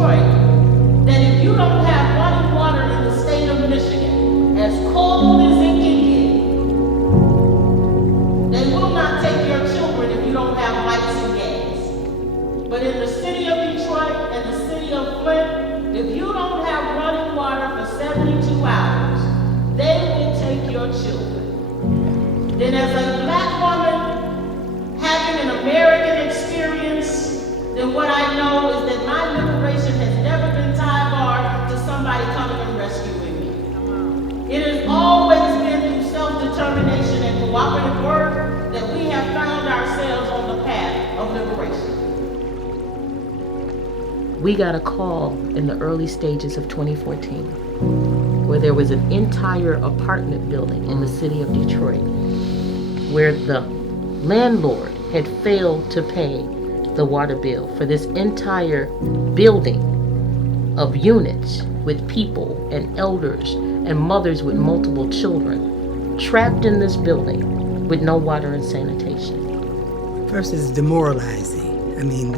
Detroit that if you don't have running water in the state of Michigan, as cold as it can get, they will not take your children if you don't have lights and gas. But in the city of Detroit and the city of Flint, if you don't have running water for 72 hours, they will take your children. Then as a black woman having an American experience, then what I know is that my liberation has never been tie-barred to somebody coming and rescuing me. It has always been through self-determination and cooperative work that we have found ourselves on the path of liberation. We got a call in the early stages of 2014 where there was an entire apartment building in the city of Detroit where the landlord had failed to pay the water bill for this entire building of units with people and elders and mothers with multiple children trapped in this building with no water and sanitation. First, it's demoralizing. I mean,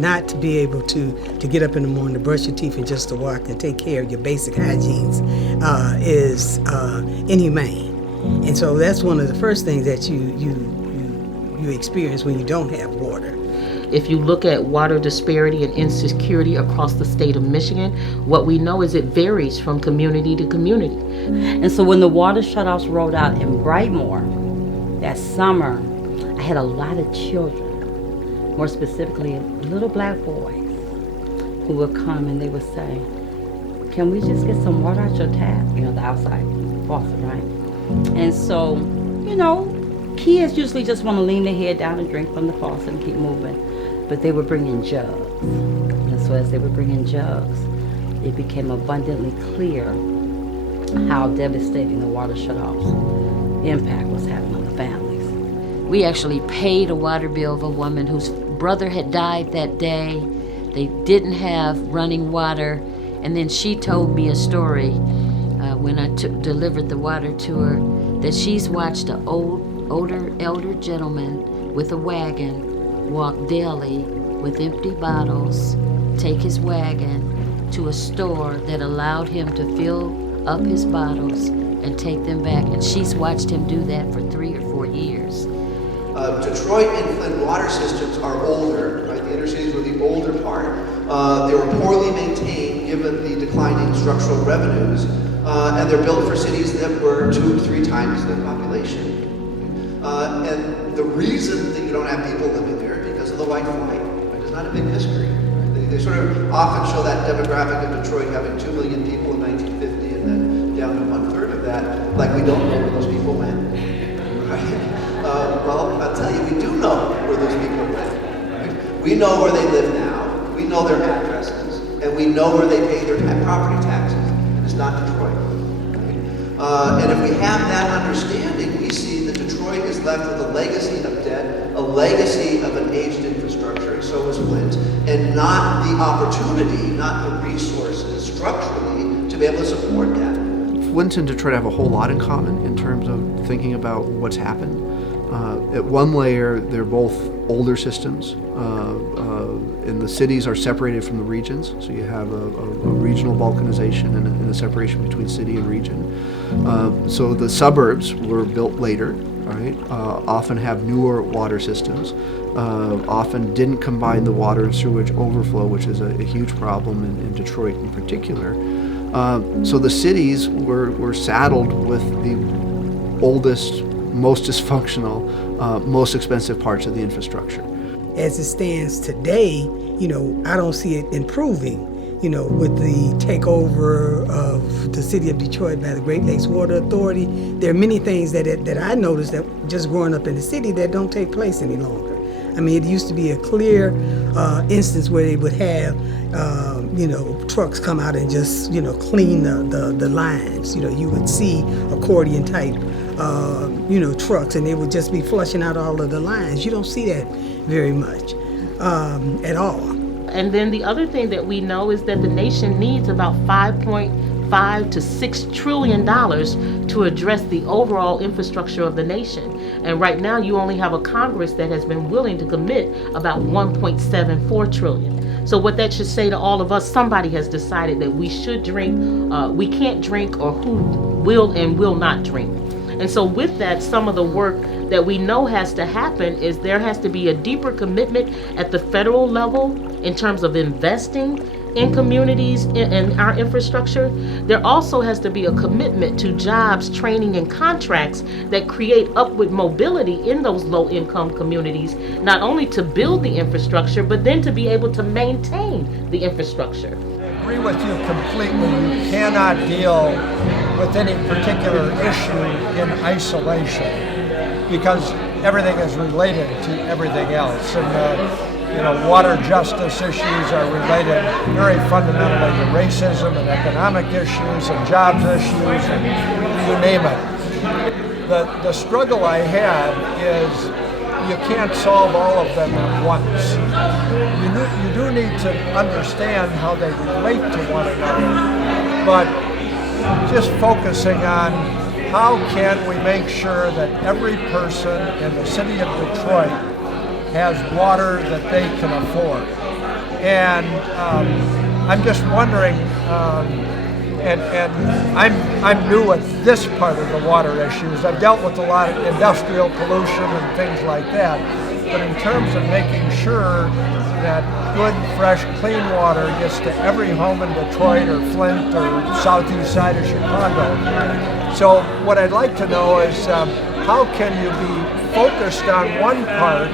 not to be able to get up in the morning, to brush your teeth and just to walk and take care of your basic hygienes is inhumane. And so that's one of the first things that you experience when you don't have water. If you look at water disparity and insecurity across the state of Michigan, what we know is it varies from community to community. And so when the water shutoffs rolled out in Brightmoor that summer, I had a lot of children, more specifically little black boys, who would come and they would say, "Can we just get some water out your tap?" You know, the outside faucet, right? And so, you know, kids usually just want to lean their head down and drink from the faucet and keep moving. But they were bringing jugs. And so as they were bringing jugs, it became abundantly clear how devastating the water shutoffs impact was having on the families. We actually paid a water bill of a woman whose brother had died that day. They didn't have running water. And then she told me a story when I delivered the water to her, that she's watched an older elder gentleman with a wagon walk daily with empty bottles, take his wagon to a store that allowed him to fill up his bottles and take them back. And she's watched him do that for 3 or 4 years. Detroit and Flint water systems are older, right? The inner cities were the older part. They were poorly maintained given the declining structural revenues, and they're built for cities that were 2 to 3 times the population. And the reason that you don't have people living there is because of the white flight. Right? It's not a big mystery. Right? They sort of often show that demographic of Detroit having 2 million people in 1950 and then down to 1/3 of that, like we don't know where those people went. Right? Well, I'll tell you, we do know where those people went. Right? We know where they live now. We know their addresses, and we know where they pay their property taxes. And it's not Detroit. Right? And if we have that understanding, we see that Detroit is left with a legacy of debt, a legacy of an aged infrastructure, and so is Flint, and not the opportunity, not the resources structurally to be able to support that. Flint and Detroit have a whole lot in common in terms of thinking about what's happened. At one layer, they're both older systems, and the cities are separated from the regions, so you have a regional balkanization and a separation between city and region. So the suburbs were built later, right? Often have newer water systems, often didn't combine the water and sewage overflow, which is a huge problem in Detroit in particular. So the cities were saddled with the oldest, most dysfunctional, most expensive parts of the infrastructure. As it stands today, you know, I don't see it improving, you know, with the takeover of the city of Detroit by the Great Lakes Water Authority. There are many things that I noticed that just growing up in the city that don't take place any longer. I mean, it used to be a clear instance where they would have, you know, trucks come out and just, you know, clean the lines. You know, you would see accordion type, you know, trucks, and they would just be flushing out all of the lines. You don't see that very much at all. And then the other thing that we know is that the nation needs about $5.5 to $6 trillion to address the overall infrastructure of the nation. And right now you only have a Congress that has been willing to commit about $1.74 trillion. So what that should say to all of us, somebody has decided that we should drink, we can't drink, or who will and will not drink. And so with that, some of the work that we know has to happen is there has to be a deeper commitment at the federal level in terms of investing in communities and our infrastructure. There also has to be a commitment to jobs, training, and contracts that create upward mobility in those low-income communities, not only to build the infrastructure, but then to be able to maintain the infrastructure. I agree with you completely. You cannot deal with any particular issue in isolation because everything is related to everything else. And water justice issues are related very fundamentally to racism and economic issues and jobs issues and you name it. The struggle I have is you can't solve all of them at once. You do need to understand how they relate to one another, but just focusing on how can we make sure that every person in the city of Detroit has water that they can afford. And I'm just wondering, and I'm new at this part of the water issues. I've dealt with a lot of industrial pollution and things like that, but in terms of making sure that good, fresh, clean water gets to every home in Detroit or Flint or southeast side of Chicago. So what I'd like to know is how can you be focused on one part,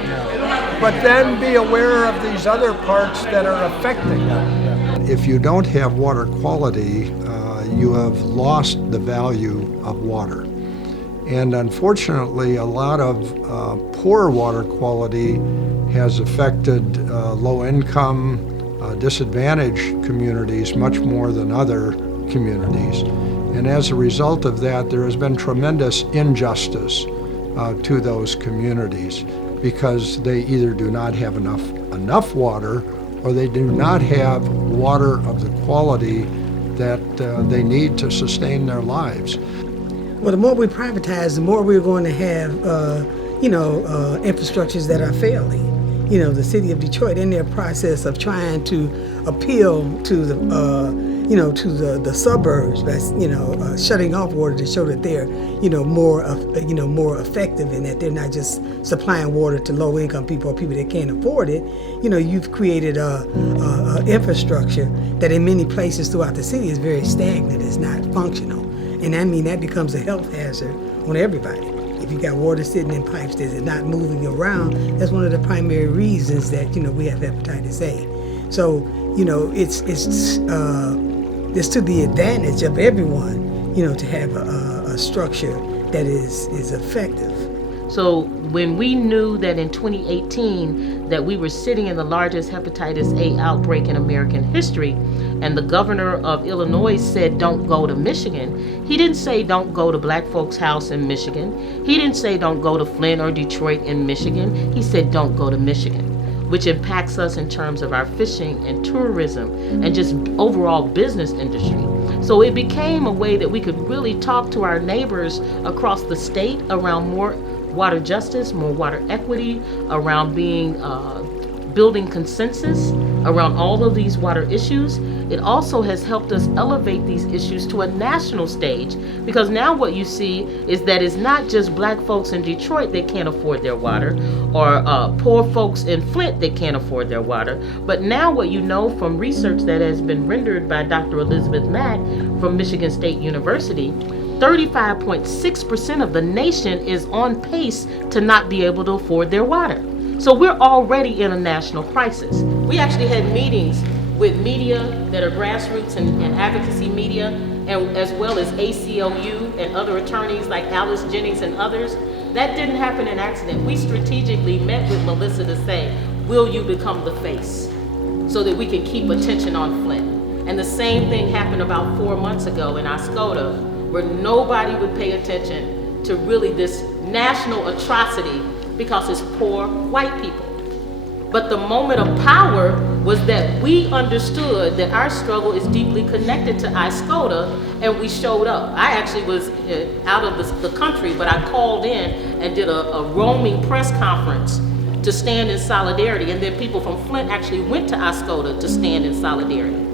but then be aware of these other parts that are affecting it? If you don't have water quality, you have lost the value of water. And unfortunately, a lot of poor water quality has affected low-income, disadvantaged communities much more than other communities. And as a result of that, there has been tremendous injustice to those communities because they either do not have enough water or they do not have water of the quality that they need to sustain their lives. Well, the more we privatize, the more we're going to have, infrastructures that are failing. The city of Detroit, in their process of trying to appeal to the suburbs, that's shutting off water to show that they're more effective and that they're not just supplying water to low-income people or people that can't afford it. You've created a infrastructure that in many places throughout the city is very stagnant, is not functional. And I mean, that becomes a health hazard on everybody. If you got water sitting in pipes that is not moving around, that's one of the primary reasons that, we have hepatitis A. So, it's to the advantage of everyone, to have a structure that is effective. So when we knew that in 2018 that we were sitting in the largest hepatitis A outbreak in American history, and the governor of Illinois said don't go to Michigan, he didn't say don't go to Black Folks House in Michigan. He didn't say don't go to Flint or Detroit in Michigan. He said don't go to Michigan, which impacts us in terms of our fishing and tourism and just overall business industry. So it became a way that we could really talk to our neighbors across the state around more water justice, more water equity, around building consensus around all of these water issues. It also has helped us elevate these issues to a national stage, because now what you see is that it's not just Black folks in Detroit that can't afford their water, or poor folks in Flint that can't afford their water, but now what you know from research that has been rendered by Dr. Elizabeth Mack from Michigan State University, 35.6% of the nation is on pace to not be able to afford their water. So we're already in a national crisis. We actually had meetings with media that are grassroots and advocacy media, and as well as ACLU and other attorneys like Alice Jennings and others. That didn't happen in accident. We strategically met with Melissa to say, will you become the face so that we can keep attention on Flint? And the same thing happened about 4 months ago in Oscoda, where nobody would pay attention to really this national atrocity because it's poor white people. But the moment of power was that we understood that our struggle is deeply connected to Oscoda, and we showed up. I actually was out of the country, but I called in and did a roaming press conference to stand in solidarity, and then people from Flint actually went to Oscoda to stand in solidarity.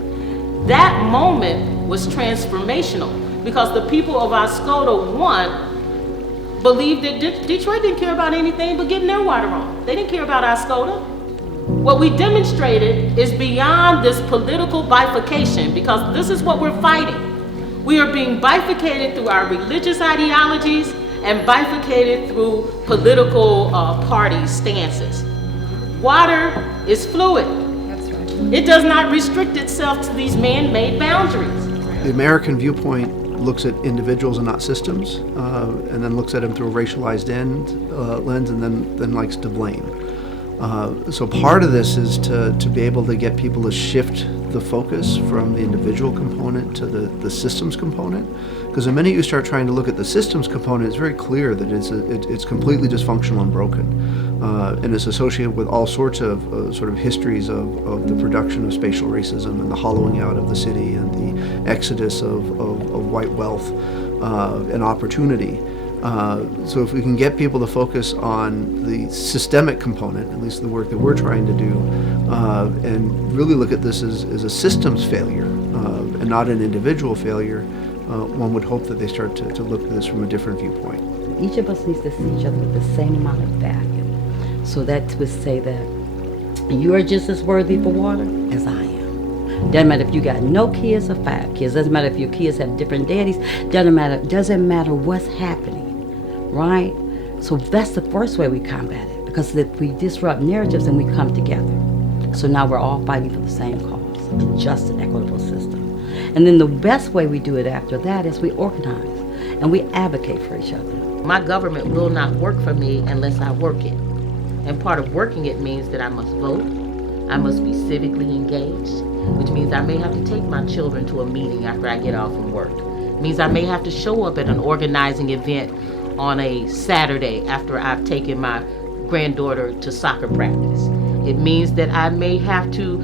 That moment was transformational because the people of Oscoda, one, believed that Detroit didn't care about anything but getting their water on. They didn't care about Oscoda. What we demonstrated is beyond this political bifurcation, because this is what we're fighting. We are being bifurcated through our religious ideologies and bifurcated through political party stances. Water is fluid. It does not restrict itself to these man-made boundaries. The American viewpoint looks at individuals and not systems, and then looks at them through a racialized lens, and then likes to blame. So part of this is to be able to get people to shift the focus from the individual component to the systems component. Because the minute you start trying to look at the systems component, it's very clear that it's completely dysfunctional and broken. And it's associated with all sorts of sort of histories of the production of spatial racism and the hollowing out of the city and the exodus of white wealth and opportunity. So if we can get people to focus on the systemic component, at least the work that we're trying to do, and really look at this as a systems failure and not an individual failure, one would hope that they start to look at this from a different viewpoint. Each of us needs to see each other with the same amount of value. So that would say that you are just as worthy for water as I am. Doesn't matter if you got no kids or 5 kids. Doesn't matter if your kids have different daddies. Doesn't matter what's happening, right? So that's the first way we combat it. Because if we disrupt narratives and we come together. So now we're all fighting for the same cause, a just and equitable system. And then the best way we do it after that is we organize and we advocate for each other. My government will not work for me unless I work it. And part of working it means that I must vote, I must be civically engaged, which means I may have to take my children to a meeting after I get off from work. It means I may have to show up at an organizing event on a Saturday after I've taken my granddaughter to soccer practice. It means that I may have to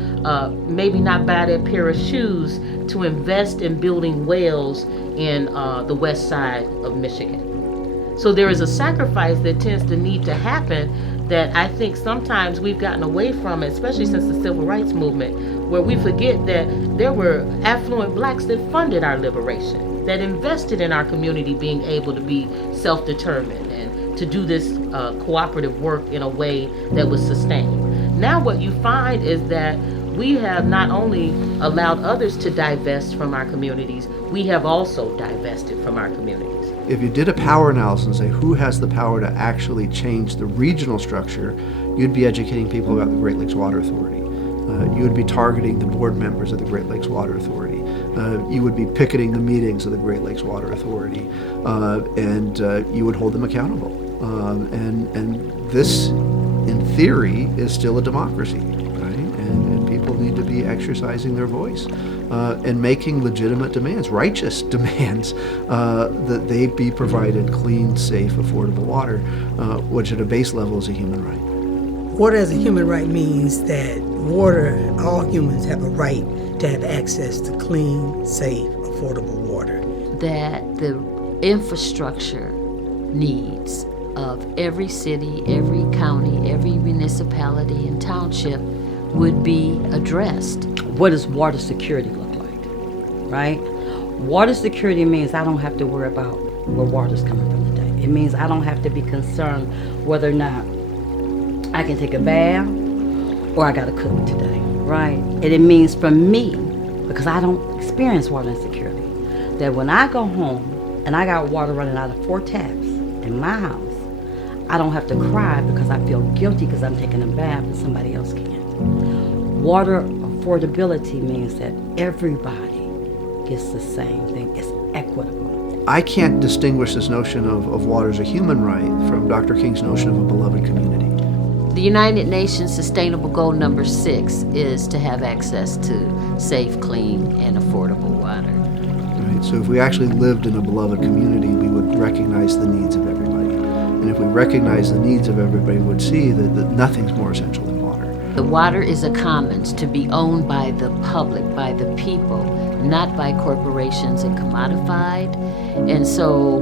maybe not buy that pair of shoes to invest in building wells in the west side of Michigan. So there is a sacrifice that tends to need to happen that I think sometimes we've gotten away from, especially since the Civil Rights Movement, where we forget that there were affluent blacks that funded our liberation, that invested in our community being able to be self-determined and to do this cooperative work in a way that was sustained. Now what you find is that we have not only allowed others to divest from our communities, we have also divested from our communities. If you did a power analysis and say who has the power to actually change the regional structure, you'd be educating people about the Great Lakes Water Authority. You would be targeting the board members of the Great Lakes Water Authority. You would be picketing the meetings of the Great Lakes Water Authority, and you would hold them accountable. And this, in theory, is still a democracy, right? And people need to be exercising their voice and making legitimate demands, righteous demands, that they be provided clean, safe, affordable water, which at a base level is a human right. Water as a human right means that water, all humans have a right to have access to clean, safe, affordable water. That the infrastructure needs of every city, every county, every municipality and township would be addressed. What does water security look like, right? Water security means I don't have to worry about where water's coming from today. It means I don't have to be concerned whether or not I can take a bath or I gotta cook today, right? And it means for me, because I don't experience water insecurity, that when I go home and I got water running out of 4 taps in my house, I don't have to cry because I feel guilty because I'm taking a bath and somebody else can't. Water affordability means that everybody gets the same thing. It's equitable. I can't distinguish this notion of water as a human right from Dr. King's notion of a beloved community. The United Nations Sustainable Goal number 6 is to have access to safe, clean, and affordable water. Right? So if we actually lived in a beloved community, we would recognize the needs of everybody. And if we recognize the needs of everybody, we would see that nothing's more essential than water. The water is a commons to be owned by the public, by the people, not by corporations and commodified. And so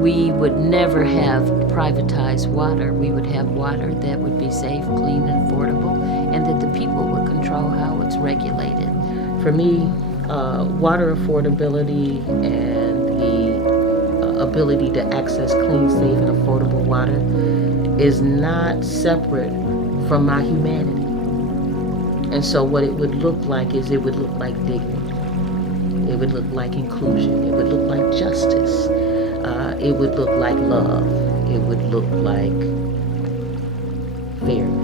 we would never have privatized water. We would have water that would be safe, clean, and affordable, and that the people would control how it's regulated. For me, water affordability and the ability to access clean, safe, and affordable water is not separate from my humanity. And so what it would look like is it would look like dignity. It would look like inclusion. It would look like justice. It would look like love. It would look like fairness.